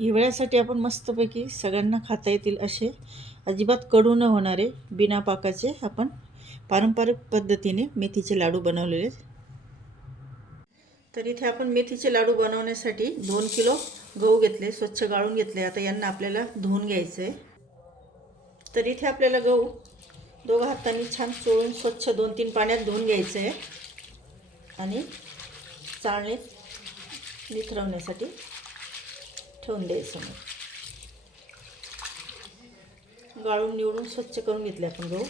हिवाळ्यासाठी आपण मस्तपैकी सगळ्यांना खाता येतील असे अजिबात कडू न होणारे बिना पाकाचे आपण पारंपरिक पद्धतीने मेथीचे लाडू बनवलेले आहेत. तर इथे आपण मेथीचे लाडू बनवण्यासाठी दोन किलो गहू घेतले स्वच्छ गाळून घेतले. आता यांना आपल्याला धुवून घ्यायचं आहे तर इथे आपल्याला गहू दोघं हातांनी छान चोळून स्वच्छ दोन तीन पाण्यात धुवून घ्यायचं आहे आणि चाळणीत निथरवण्यासाठी ठेवून द्यायचं मग. गाळून निवडून स्वच्छ करून घेतले आपण गहू.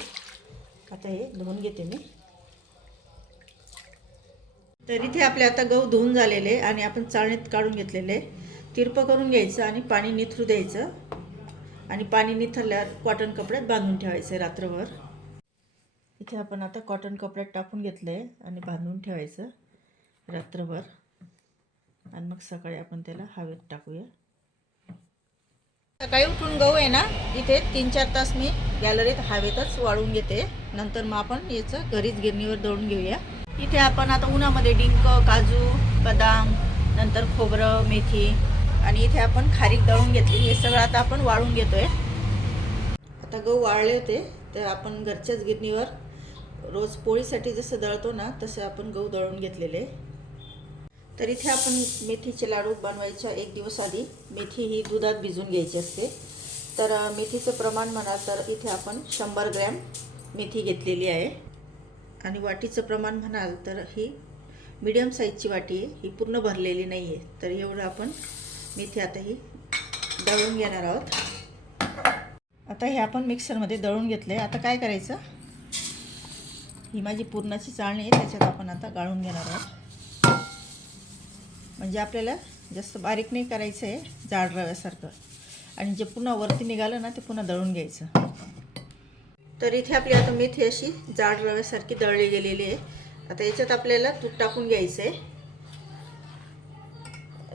आता हे धुवून घेते मी. तर इथे आपले आता गहू धुवून झालेले आणि आपण चाळणीत काढून घेतलेले. तिरपं करून घ्यायचं आणि पाणी निथरू द्यायचं. आणि पाणी निथरल्यावर कॉटन कपड्यात बांधून ठेवायचं रात्रभर. इथे आपण आता कॉटन कपड्यात टाकून घेतलं आहे आणि बांधून ठेवायचं रात्रभर. आणि मग सकाळी आपण त्याला हवेत टाकूया. सकाळी उठून गहू आहे ना इथे तीन चार तास मी गॅलरीत हवेतच वाळून घेते. नंतर मग आपण याचं घरीच गिरणीवर दळून घेऊया. इथे आपण आता उन्हामध्ये डिंक काजू बदाम नंतर खोबरं मेथी आणि इथे आपण खारीक दळून घेतली. हे सगळं आता आपण वाळून घेतोय. आता गहू वाळले होते तर आपण घरच्याच गिरणीवर रोज पोळीसाठी जसं दळतो ना तसं आपण गहू दळून घेतलेले. तर इथे आपण मेथीचे लाडू बनवायच्या एक दिवस आधी मेथी ही दुधात भिजून घ्यायची असते. तर मेथीचं प्रमाण म्हणाल तर इथे आपण शंभर ग्रॅम मेथी घेतलेली आहे. आणि वाटीचं प्रमाण म्हणाल तर ही मीडियम साईजची वाटी आहे. ही पूर्ण भरलेली नाही आहे तर एवढं आपण मेथी आता ही दळून घेणार आहोत. आता हे आपण मिक्सरमध्ये दळून घेतलं आहे आता काय करायचं? ही माझी पूर्णाची चाळणी आहे. त्याच्यात आपण आता गाळून घेणार आहोत. म्हणजे आपल्याला जास्त बारीक नाही करायचं आहे जाड रव्यासारखं. आणि जे पुन्हा वरती निघालं ना ते पुन्हा दळून घ्यायचं. तर इथे आपली आता मेथी अशी जाड रव्यासारखी दळली गेलेली आहे. आता याच्यात आपल्याला दूध टाकून घ्यायचं आहे.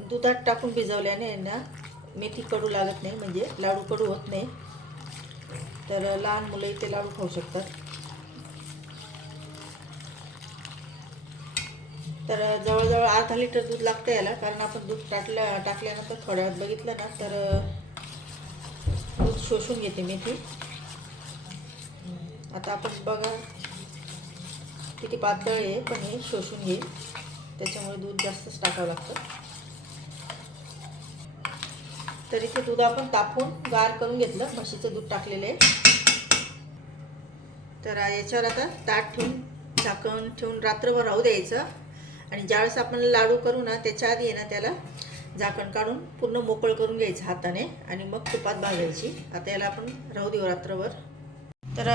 दुधात टाकून भिजवल्याने ना मेथी कडू लागत नाही म्हणजे लाडू कडू होत नाही. तर लहान मुलं इथे लाडू खाऊ शकतात. तर जवळजवळ अर्धा लिटर दूध लागतं याला. कारण आपण दूध टाकल्या टाकल्यानंतर थोड्या बघितलं ना तर दूध शोषून घेते मेथी आता आपण बघा किती पातळ आहे पण हे शोषून घेईल. त्याच्यामुळे दूध जास्तच टाकावं लागतं. तर इथे दूध आपण तापून गार करून घेतलं. म्हशीचं दूध टाकलेलं आहे. तर याच्यावर आता ताट ठेवून झाकण ठेवून रात्रभर राहू द्यायचं. आणि ज्यावेळेस आपण लाडू करू ना त्याच्या आधी आहे ना त्याला झाकण काढून पूर्ण मोकळ करून घ्यायचं हाताने आणि मग तुपात भाजायची. आता याला आपण राहू देऊ रात्रभर. तर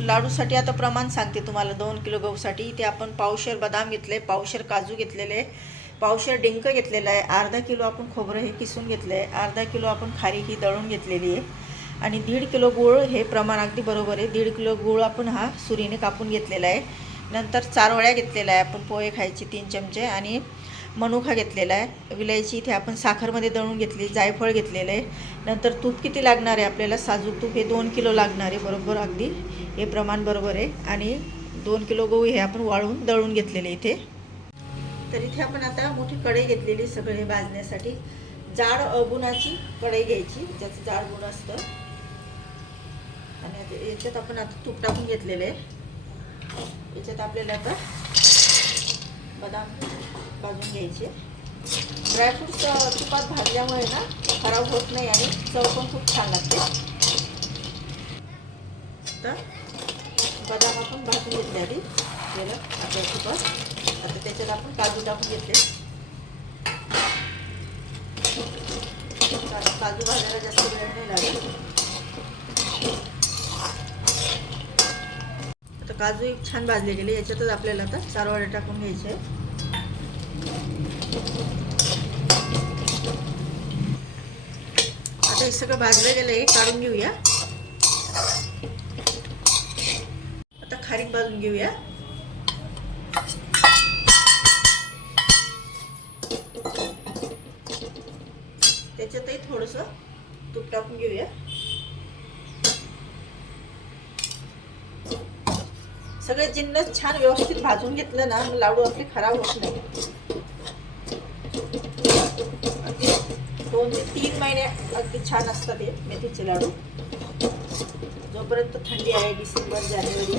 लाडूसाठी आता प्रमाण सांगते तुम्हाला. दोन किलो गहूसाठी. ते आपण पावशेर बदाम घेतले पावशेर काजू घेतलेले पावशेर डिंक घेतलेलं आहे. अर्धा किलो आपण खोबरं हे किसून घेतलं आहे अर्धा किलो आपण खारी ही दळून घेतलेली आहे. आणि दीड किलो गूळ हे प्रमाण अगदी बरोबर आहे. दीड किलो गूळ आपण हा सुरीने कापून घेतलेला आहे. नंतर चारोळ्या घेतलेल्या आहे. आपण पोहे खायचे तीन चमचे आणि मनुका घेतलेला आहे. विलायची इथे आपण साखरमध्ये दळून घेतली जायफळ घेतलेलं आहे. नंतर तूप किती लागणार आहे आपल्याला? साजूक तूप हे दोन किलो लागणार आहे बरोबर? अगदी. हे प्रमाण बरोबर आहे. आणि दोन किलो गहू हे आपण वाळून दळून घेतलेले इथे. तर इथे आपण आता मोठी कढई घेतलेली सगळं हे भाजण्यासाठी. जाड अगुणाची कढई घ्यायची ज्याचं जाड गुण असतं. आणि याच्यात आपण आता तूप टाकून घेतलेलं आहे. याच्यात आपल्याला आता बदाम भाजून घ्यायचे. ड्रायफ्रूट्स तुपात भाजल्यामुळे ना खराब होत नाही आणि चव पण खूप छान लागते. तर बदाम आपण भाजून घेतले आधी. केलं आपल्या तुपात. आता त्याच्यात आपण काजू टाकून घेतले. कारण काजू भाजायला जास्त वेळ नाही लागेल आता काजू छान भाजले गेले. याच्यातच आपल्याला आता चारवाडे टाकून घ्यायचे आता हे सगळं भाजलं गेलं हे काढून घेऊया. आता खारीक भाजून घेऊया. त्याच्यातही थोडंसं तूप टाकून घेऊया. सगळे जिन्नस छान व्यवस्थित भाजून घेतलं ना मग लाडू आपले खराब होत नाही दोन ते तीन महिने अगदी छान असतात हे मेथीचे लाडू. जोपर्यंत थंडी आहे डिसेंबर जानेवारी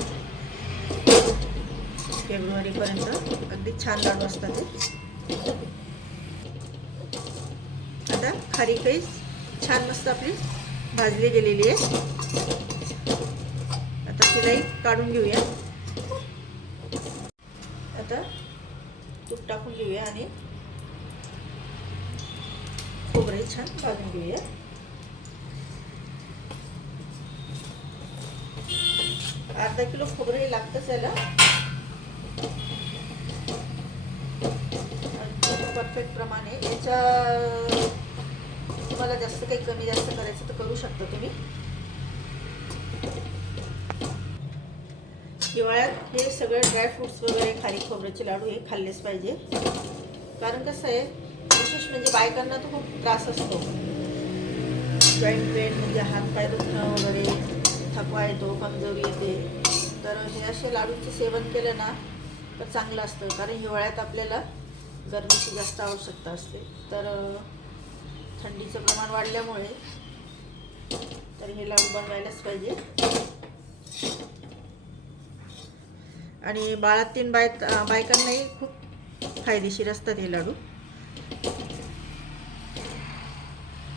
फेब्रुवारीपर्यंत अगदी छान लाडू असतात हे. आता खारी काही छान मस्त आपली भाजली गेलेली आहे. आता तिलाही काढून घेऊया आता तूप टाकून घेऊया आणि खोबरे छान भाजून घेऊया. अर्धा किलो खोबरं हे लागतंच याला परफेक्ट प्रमाणे याच्या तुम्हाला जास्त काही कमी जास्त करायचं तर करू शकता तुम्ही. हिवाळ्यात हे सगळे ड्रायफ्रुट्स वगैरे खारी खोबऱ्याचे लाडू हे खाल्लेच पाहिजे. कारण कसं आहे विशेष म्हणजे बायकांना तो खूप त्रास असतो. जॉईंट पेन म्हणजे हातपाय दुखणं वगैरे थकवा येतो कमजोरी येते. तर हे असे लाडूचं सेवन केलं ना तर चांगलं असतं. कारण हिवाळ्यात आपल्याला गरमीची जास्त आवश्यकता असते. तर थंडीचं प्रमाण वाढल्यामुळे तर हे लाडू बनवायलाच पाहिजे. आणि बाळातीन बाय बायकांनाही खूप फायदेशीर असतात हे लाडू.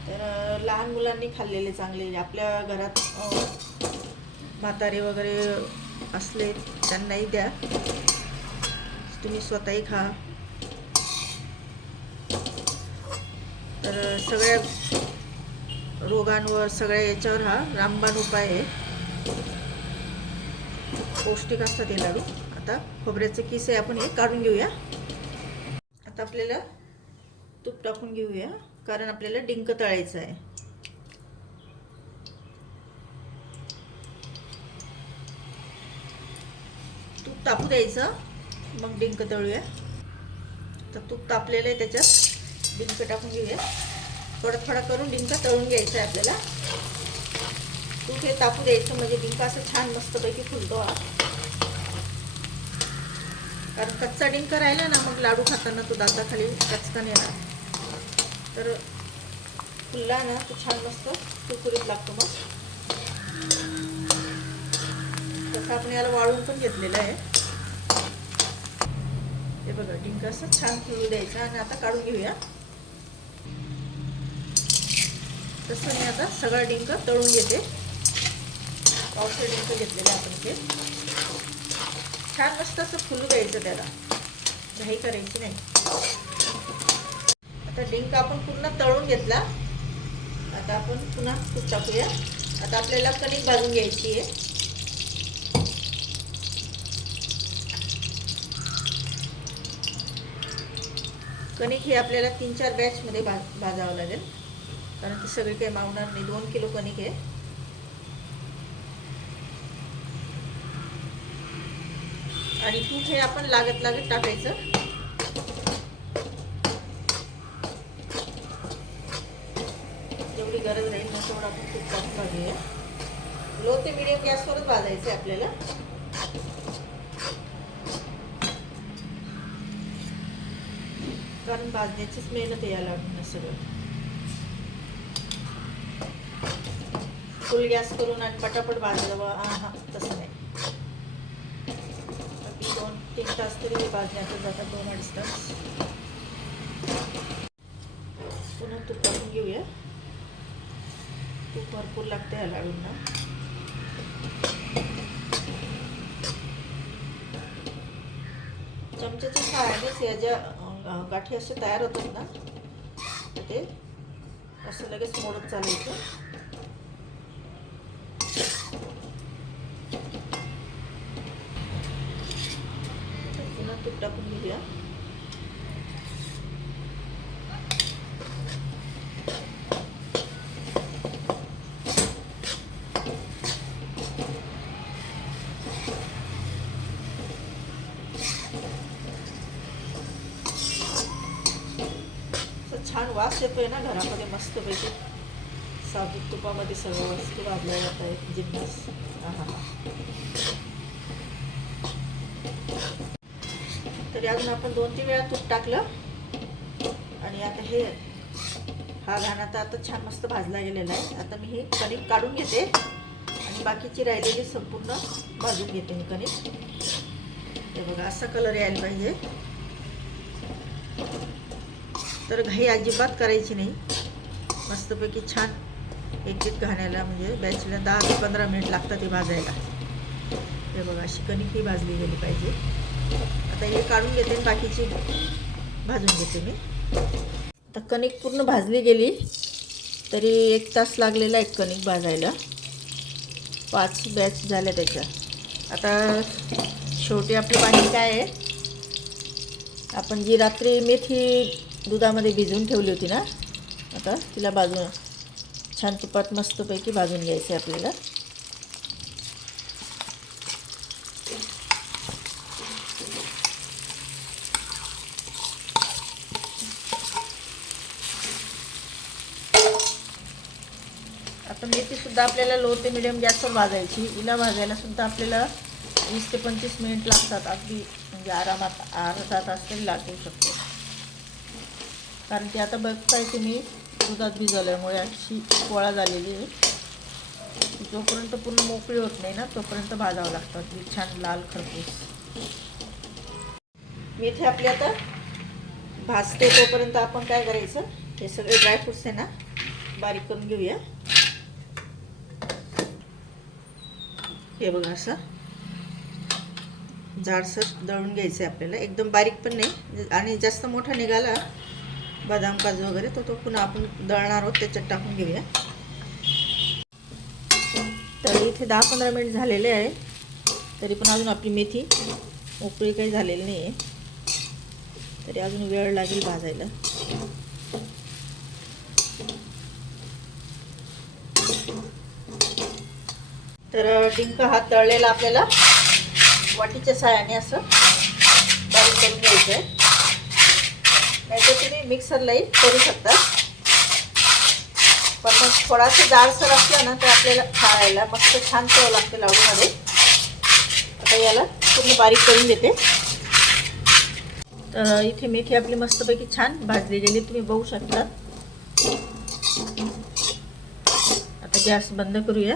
तर लहान मुलांनी खाल्लेले चांगले आपल्या घरात म्हातारे वगैरे असले त्यांनाही द्या. तुम्ही स्वतःही खा. तर सगळ्या रोगांवर सगळ्या याच्यावर हा रामबाण उपाय आहे. पौष्टिक असतात हे लाडू आता खोबऱ्याचे किस आहे आपण हे काढून घेऊया. आता आपल्याला तूप टाकून घेऊया कारण आपल्याला डिंक तळायचं आहे. तूप तापू द्यायचं मग डिंक तळूया. तर तूप तापलेलं आहे त्याच्यात डिंक टाकून घेऊया. थोडा थोडा करून डिंक तळून घ्यायचं आहे आपल्याला. तूप हे तापू द्यायचं म्हणजे डिंक असं छान मस्तपैकी फुलतो हा. कारण कच्चा डिंक राहिला ना मग लाडू खाताना तो दाताखाली कचकन येणार तर फुलला ना तो छान मस्त कुरकुरीत लागतो मग. तसं आपण याला वाळून पण घेतलेलं आहे. हे बघा डिंक असं छान फुलू द्यायचं आणि आता काढून घेऊया. तसं मी आता सगळा डिंक तळून घेते. पावसा डिंक घेतलेलं आहे आपण ते. छान मस्त असं फुलू द्यायचं त्याला. घाई करायची नाही. आता डिंक आपण पूर्ण तळून घेतला. आता आपण पुन्हा तूप टाकूया. आता आपल्याला कणिक भाजून घ्यायची आहे. कणिक ही आपल्याला तीन चार बॅचमध्ये भाज भाजावं लागेल. कारण ती सगळी काही मावणार नाही. दोन किलो कणिक आहे. आणि तूप हे आपण लागत लागत टाकायचं. जेवढी गरज राहील ना तेवढं आपण तूप टाकून भाजूया लो ते मिडियम गॅसवरच भाजायचं आहे आपल्याला. कारण भाजण्याचीच मेहनत यायला वाटणार सगळं. फुल गॅस करून आणि पटापट भाजलं हा हा तसं नाही. दोन तीन तास तरी जातात दोन अडीच तास पुन्हा तूप टाकून घेऊया. तूप भरपूर लागते या लाडूंना. चमच्याच्या सहाय्यानेच या ज्या गाठी असे तयार होतात ना ते असं लगेच मोडत चालायचं तर पुन्हा तूप टाकून घेऊया असं छान वास येतोय ना घरामध्ये मस्तपैकी साजूक तुपामध्ये सगळं वस्तू भाजल्या जात आहेत जिन्नस हा हा तरी अजून आपण दोन तीन वेळा तूप टाकलं. आणि आता हे हा घाण आता आता छान मस्त भाजला गेलेला आहे. आता मी हे कणिक काढून घेते. आणि बाकीची राहिलेली संपूर्ण भाजून घेते मी कणिक. हे बघा असा कलर यायला पाहिजे. तर घाई अजिबात करायची नाही. मस्तपैकी छान एक एक घाण्याला म्हणजे बॅचला दहा ते पंधरा मिनिट लागतात ते भाजायला. हे बघा अशी कणिक ही भाजली गेली पाहिजे. आता हे काढून घेते आणि बाकीची भाजून घेते मी. आता कणिक पूर्ण भाजली गेली तरी एक तास लागलेला एक कणिक भाजायला. पाच बॅच झाल्या त्याच्या. आता शेवटी आपली पाणी काय आहे? आपण जी रात्री मेथी दुधामध्ये भिजवून ठेवली होती ना आता तिला भाजून छान तुपात मस्तपैकी भाजून घ्यायचे आपल्याला आता सुद्धा आपल्याला लो ते मिडियम गॅसवर भाजायची. हिला भाजायला सुद्धा आपल्याला वीस ते पंचवीस मिनिट लागतात. अगदी म्हणजे आरामात अर्धा तास तरी लागू शकतो. कारण की आता बघताय तुम्ही दुधात भिजवल्यामुळे अशी पोळा झालेली आहे. जोपर्यंत पूर्ण मोकळी होत नाही ना तोपर्यंत भाजावं लागतं. ती छान लाल खरपूस. मेथी आपली आता भाजते तोपर्यंत आपण काय करायचं? हे सगळे ड्रायफ्रुट्स आहे ना बारीक करून घेऊया. हे बघा असं. जाडसर दळून घ्यायचं आहे आपल्याला. एकदम बारीक पण नाही. आणि जास्त मोठा निघाला बदाम काजू वगैरे तो तो पुन्हा आपण दळणार आहोत. त्याच्यात टाकून घेऊया. तर इथे दहा पंधरा मिनिट झालेले आहे. तरी पण अजून आपली मेथी उकळी काही झालेली नाही आहे तरी अजून वेळ लागेल भाजायला. तर डिंक हा तळलेला आपल्याला वाटीच्या साह्याने असं बारीक करून घ्यायचं आहे नाहीतर तुम्ही मिक्सरलाही करू शकता. पण मग थोडासा जाडसर असला ना तर आपल्याला खायला मस्त छान चव लागते लाडूमध्ये. आता याला पूर्ण बारीक करून देते तर इथे मेथी आपली मस्तपैकी छान भाजली गेली तुम्ही बघू शकता. आता गॅस बंद करूया.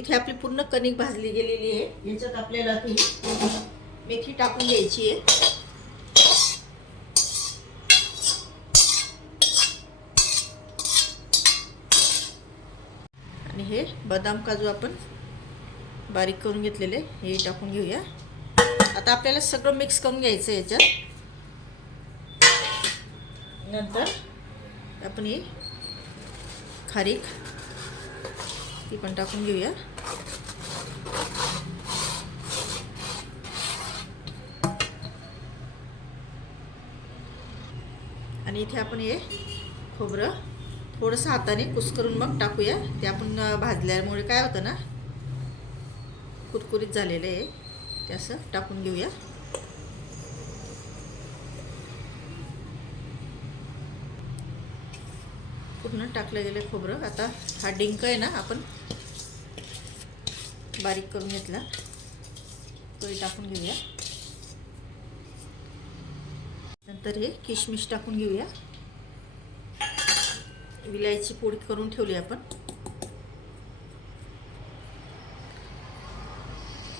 इथे आपली पूर्ण कणिक भाजली गेलेली आहे. याच्यात आपल्याला ती मेथी टाकून घ्यायची आहे. आणि हे बदाम काजू आपण बारीक करून घेतलेले हे टाकून घेऊया. आता आपल्याला सगळं मिक्स करून घ्यायचं आहे याच्यात. नंतर आपण ही खारीक ती पण टाकून घेऊया. आणि इथे आपण हे खोबरं थोडंसं हाताने कुस्करून मग टाकूया. ते आपण भाजल्यामुळे काय होतं ना कुरकुरीत झालेलं आहे. ते असं टाकून घेऊया. पूर्ण टाकलं गेलं खोबरं. आता हा डिंक आहे ना आपण बारीक करून घेतला. तोही टाकून घेऊया. नंतर हे किशमिश टाकून घेऊया. विलायची पूड करून ठेवली आपण.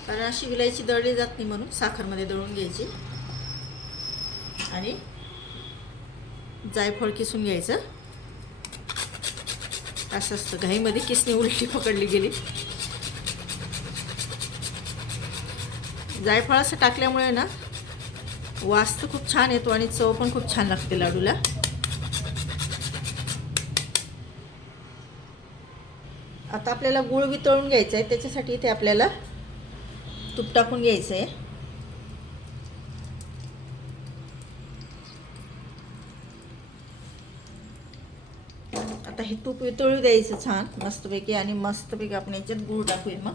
कारण अशी विलायची दळली जात नाही म्हणून साखरमध्ये दळून घ्यायची. आणि जायफळ किसून घ्यायचं. असं असतं. घाईमध्ये किसणी उलटी पकडली गेली. जायफळ असं टाकल्यामुळे ना वास तर खूप छान येतो आणि चव पण खूप छान लागते लाडूला. आता आपल्याला गुळ वितळून घ्यायचं आहे त्याच्यासाठी इथे आपल्याला तूप टाकून घ्यायचं आहे आता हे तूप वितळू द्यायचं छान मस्तपैकी आणि मस्तपैकी आपण याच्यात गूळ टाकूया मग.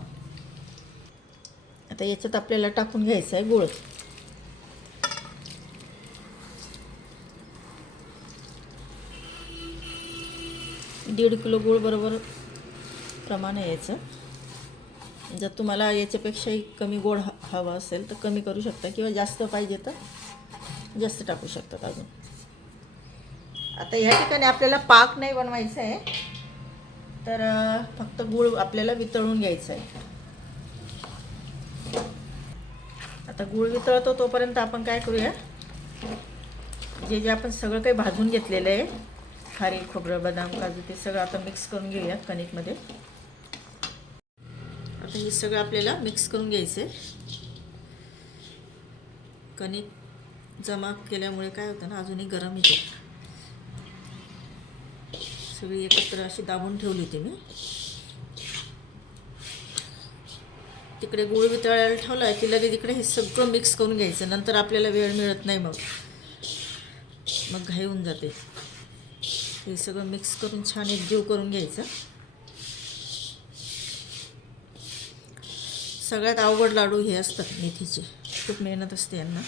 आता याच्यात आपल्याला टाकून घ्यायचं आहे गूळ. दीड किलो गूळ बरोबर प्रमाण आहे याचं. जर तुम्हाला याच्यापेक्षाही कमी गोड ह हवं असेल तर कमी करू शकता किंवा जास्त पाहिजे तर जास्त टाकू शकतात अजून. आता ह्या ठिकाणी आपल्याला पाक नाही बनवायचा आहे. तर फक्त गूळ आपल्याला वितळून घ्यायचं आहे. आता गुळ वितळतो तोपर्यंत आपण काय करूया? जे जे आपण सगळं काही भाजून घेतलेलं आहे खारी खोबरं बदाम काजू ते सगळं आता मिक्स करून घेऊया कणिकमध्ये. आता हे सगळं आपल्याला मिक्स करून घ्यायचं आहे कणिक जमा केल्यामुळे काय होतं ना अजूनही गरम येते. सगळी एकत्र अशी दाबून ठेवली होती मी. तिकडे गुळ वितळायला ठेवला की लगेच इकडे हे सगळं मिक्स करून घ्यायचं. नंतर आपल्याला वेळ मिळत नाही मग. मग घाई होऊन जाते. हे सगळं मिक्स करून छान एकजीव करून घ्यायचं. सगळ्यात अवघड लाडू हे असतात मेथीचे. खूप मेहनत असते यांना.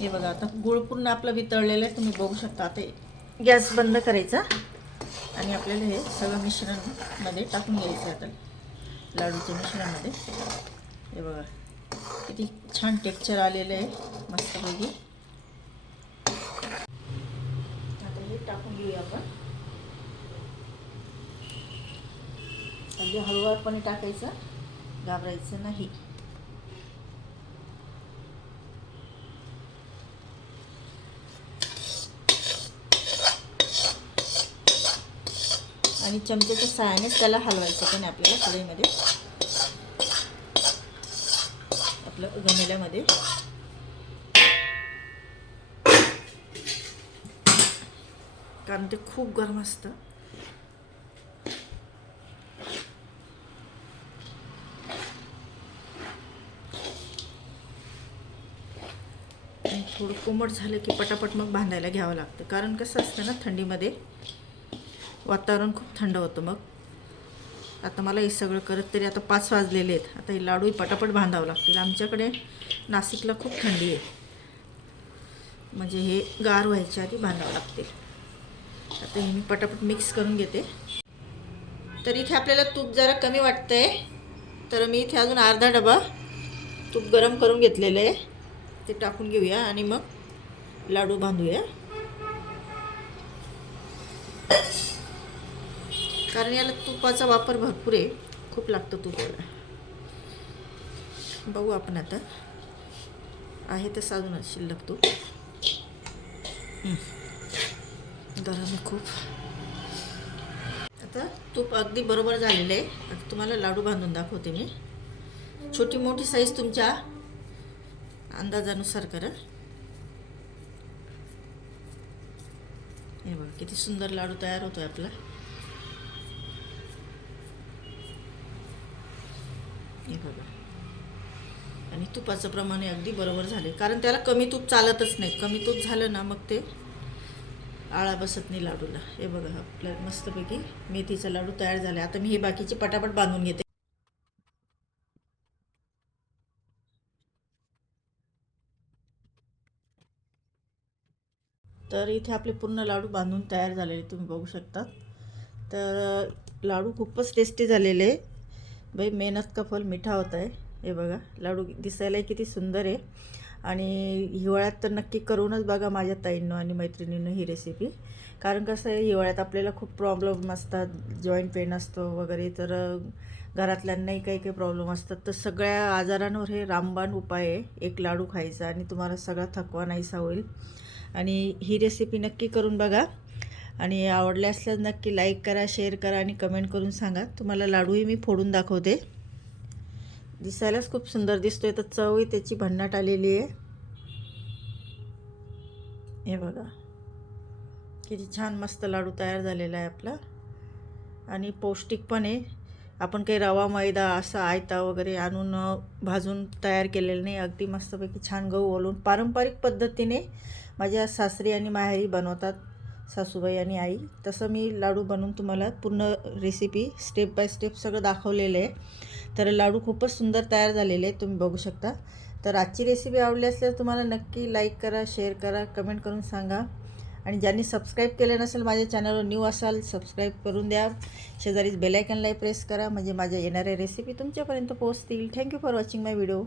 हे बघा आता गुळ पूर्ण आपलं वितळलेलं आहे. तुम्ही बघू शकता आता गॅस बंद करायचा. आणि आपल्याला हे सगळं मिश्रणमध्ये टाकून घ्यायचं आता. लाडूच्या मिश्रणामध्ये. हे बघा किती छान टेक्चर आलेलं आहे मस्तपैकी. आता हे टाकून घेऊया आपण. अगदी हळूवारपणे टाकायचं घाबरायचं नाही. आणि चमच्याच्या सहाय्यानेच त्याला हलवायचं पण आपल्याला कढईमध्ये. आपलं गमेल्यामध्ये कारण ते खूप गरम असतं. आणि थोडं कोमट झालं की पटापट मग बांधायला घ्यावं लागतं. कारण कसं असतं ना थंडीमध्ये वातावरण खूप थंड होतं मग. आता मला हे सगळं करत तरी आता पाच वाजलेले आहेत. आता हे लाडूही पटापट बांधावं लागतील. आमच्याकडे नाशिकला खूप थंडी आहे. म्हणजे हे गार व्हायच्या आधी बांधावं लागतील. आता हे मी पटापट मिक्स करून घेते. तर इथे आपल्याला तूप जरा कमी वाटतं आहे तर मी इथे अजून अर्धा डबा तूप गरम करून घेतलेलं आहे. ते टाकून घेऊया आणि मग लाडू बांधूया. कारण याला तुपाचा वापर भरपूर आहे. खूप लागतं तुपाला बघू आपण आता. आहे तसं अजूनच शिल्लक तूप. गरम खूप. आता तूप अगदी बरोबर झालेलं आहे. आता तुम्हाला लाडू बांधून दाखवते मी. छोटी मोठी साईज तुमच्या अंदाजानुसार करा. हे बघा किती सुंदर लाडू तयार होतोय आपला. हे बघा. आणि तुपाचं प्रमाण हे अगदी बरोबर झाले कारण त्याला कमी तूप चालतच नाही. कमी तूप झालं ना मग ते आळा बसत नाही लाडूला. हे बघा आपल्या मस्तपैकी मेथीचा लाडू तयार झाला आता मी हे बाकीचे पटापट बांधून घेते. तर इथे आपले पूर्ण लाडू बांधून तयार झालेले तुम्ही बघू शकता. तर लाडू खूपच टेस्टी झालेले. आहे बाई मेहनत का फल मिठा होत आहे हे बघा. लाडू दिसायलाही किती सुंदर आहे. आणि हिवाळ्यात तर नक्की करूनच बघा माझ्या ताईंनो आणि मैत्रिणींनो ही रेसिपी कारण कसं आहे हिवाळ्यात आपल्याला खूप प्रॉब्लेम असतात जॉईंट पेन असतो वगैरे. तर घरातल्यांनाही काही काही प्रॉब्लेम असतात. तर सगळ्या आजारांवर हे रामबाण उपाय आहे. एक लाडू खायचा आणि तुम्हाला सगळा थकवा नाहीसा होईल. आणि ही रेसिपी नक्की करून बघा. आणि आवडल्या असल्यास नक्की लाईक करा शेअर करा आणि कमेंट करून सांगा. तुम्हाला लाडूही मी फोडून दाखवते. दिसायलाच खूप सुंदर दिसतोय. तर चवही त्याची भन्नाट आलेली आहे. हे बघा. किती छान मस्त लाडू तयार झालेला आहे आपला. आणि पौष्टिक पण आहे. आपण काही रवा मैदा असा आयता वगैरे आणून भाजून तयार केलेलं नाही. अगदी मस्तपैकी छान गहू ओलून पारंपरिक पद्धतीने माझ्या सासरी आणि माहेरी बनवतात. सासूबाई आणि आई. तसं मी लाडू बनवून तुम्हाला पूर्ण रेसिपी स्टेप बाय स्टेप सगळं दाखवलेलं आहे. तर लाडू खूपच सुंदर तयार झालेले आहेत तुम्ही बघू शकता. तर आजची रेसिपी आवडली असल्यास तुम्हाला नक्की लाईक करा शेअर करा कमेंट करून सांगा. आणि ज्यांनी सबस्क्राईब केलं नसेल माझ्या चॅनलवर न्यू असाल सबस्क्राईब करून द्या. शेजारीच बेलायकनलाही प्रेस करा. म्हणजे माझ्या येणाऱ्या रेसिपी तुमच्यापर्यंत पोहोचतील. Thank you for watching my video